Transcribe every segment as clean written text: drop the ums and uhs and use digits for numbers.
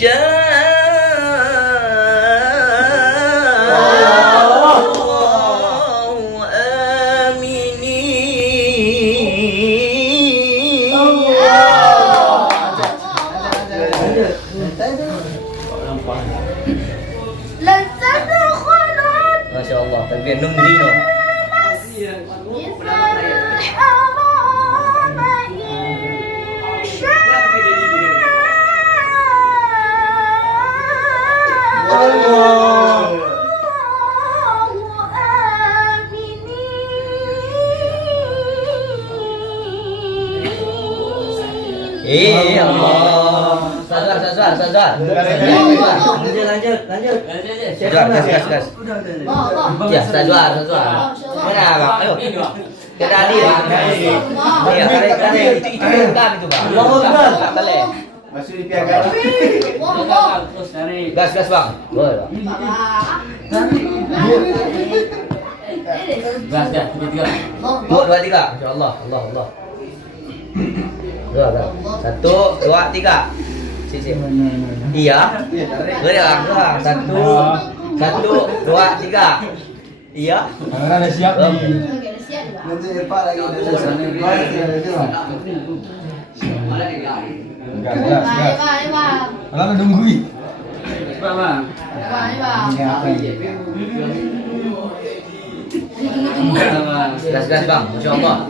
الله آمنين. ما شاء الله تلقين نمدينه Allah. Sadar. Lanjut. Gas. Ya, sadar. Mana, Bang? Ayo. Kedali, Bang. Ya, tarik. Itu bukan itu, Bang. Enggak boleh. Masih dipiagam. Gas, Bang. Boleh, Bang. Gas, 3. 2, 3. Insyaallah. Allah. 2. 1, 2, 3. Sisi. Iya. Gerak. 1, 2, 3. Iya. Ada siap nih. Nanti Pak lagi ada sana. Gas. Alah nungguin. Gas, Bang. Insyaallah.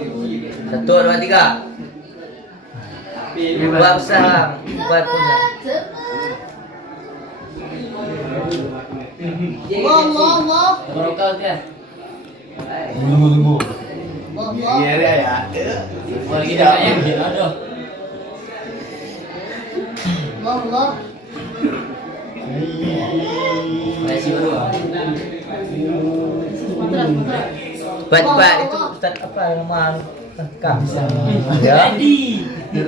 1, 2, 3. Buat besar. Buat punya. Tunggu. Iya ya. Buat itu Ustaz apa nama Kang? Ya.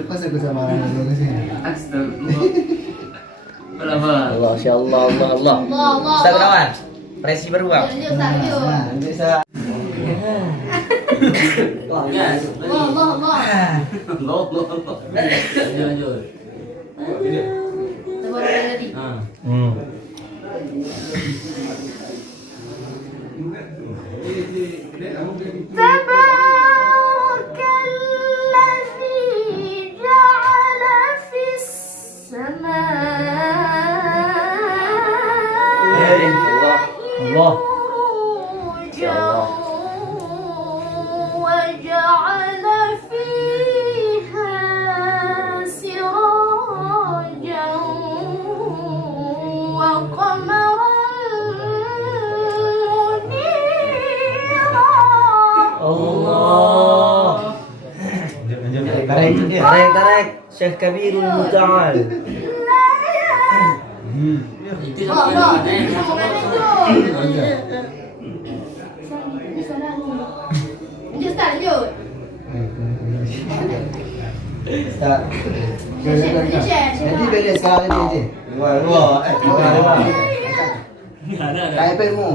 Pas aku sama orang dulu sih. Allah, insyaallah Allah. Ustaz Gunawan. Presi baru, Bang. Bisa. تبارك الذي جعل في السماء Allah. بروجا وجعل فيها سراجا وقمرا منيرا. Allah. Tarik. Syekh Kabirul Muta'al. Nanti beres sekarang nanti. Dua. Kayak permu.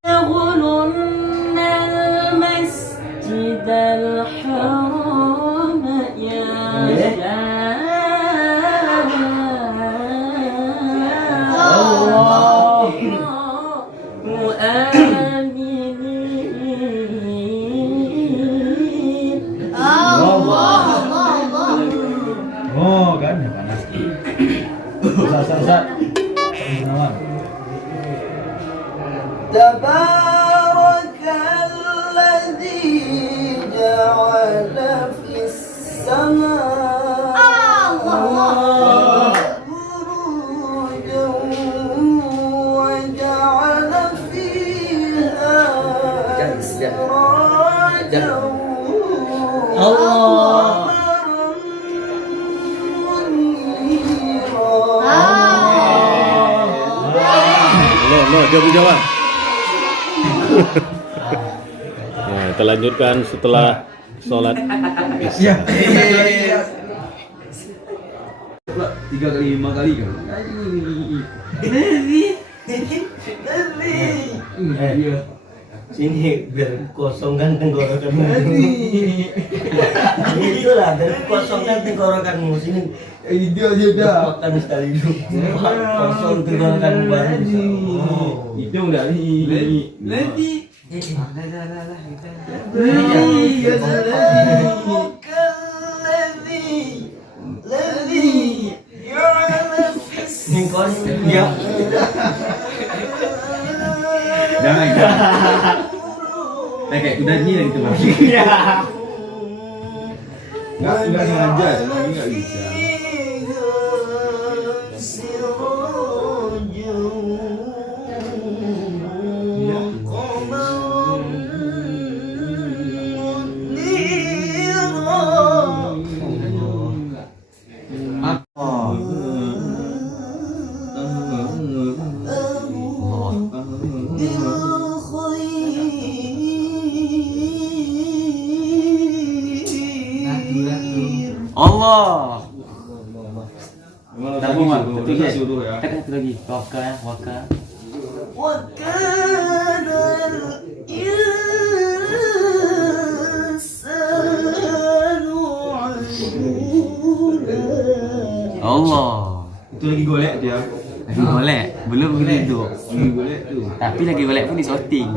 يدخلن المسجد الحرام Oh, kan ya panas. Ustaz. Gunawan. تبارك الذي جعل في السماء بروجا وجعل فيها سراجا وقمرا منيرا. No, jawab. Nah, kita lanjutkan setelah sholat isya. 3 kali 5 kali kan. Sini biar kosongkan tenggorokan. Itulah dari kosongkan tenggorokanmu sini. Dia aja. Makan sekali dulu. Kosong tenggorokanmu baru bisa. Hidung dari. Nanti. Ningkon dia. Jangan. Kayak udah gini gitu Bang. Enggak sengaja, tapi enggak bisa. Allah. Tapi mah ketika suruh ya. Satu lagi. Waka. وكان الإنسان عجولا. Allah. Itu lagi golek dia. Lagi golek. Belum begitu. Lagi golek tuh. Tapi lagi golek pun di sorting.